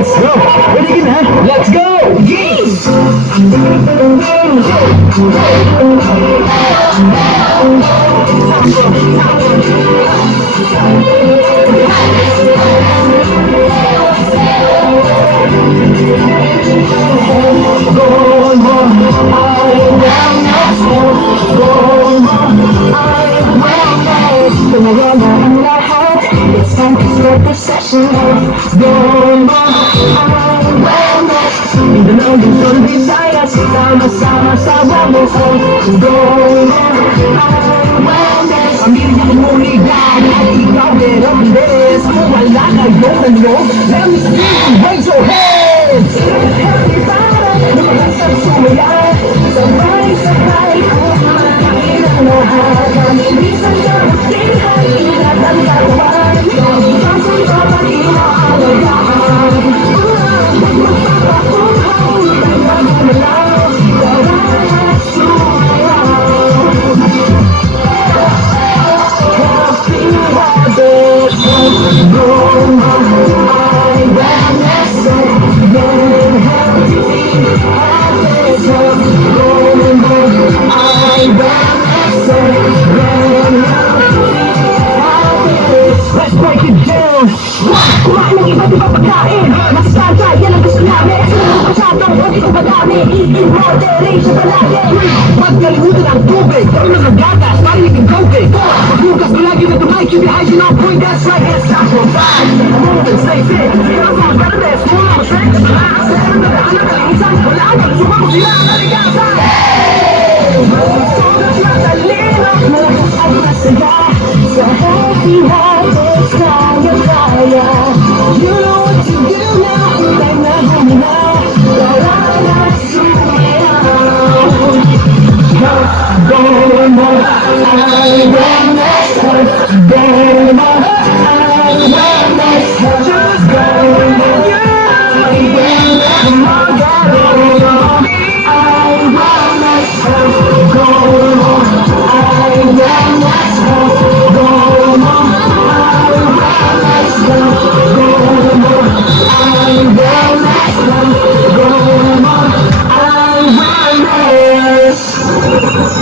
Let's go! Ready ka na? Let's go! Yes! It's time to start the session. Going on wellness. Mindanao, Luzon, Visayas, sama-sama sa wellness. Going on wellness. Pamilya mo ligan at ikaw meron bilis. Kung wala kayong ano, let me see you raise your hands. Happy para lumagasang sumaya. Sabay-sabay kung makain ang lahat. Kamilisan na maglihan, ingat ang katawan. Let's break it down. Kumain ng iba't ibang pagkain. Masustansya, yan ang gusto namin. Masyadong huwag ito madami. In moderation palagi. Huwag kalimutan ang tubig. Kami mga gatas, parinig ang tubig. Maghugas mo lagi with the mic. Keep your hygiene on point, that's right. It's time for five. Move and stay fit. Kaya sa mga better best. Mula ko sex. Malakas. Nagdaan na kalinisan. Wala ang pagsumang sila ang kaligasan. Sobrang matalino. Malakas at masaya. So happy habits, kaya. You know what to do now. Time na guminaw. Wala na sumayaw. Going on, I want myself. Going on, I want myself. Just going on, I want myself. Come on, get on me. I want myself. Going on, I want myself. Going on, I want myself. Going on, I want myself. Going on, I want myself.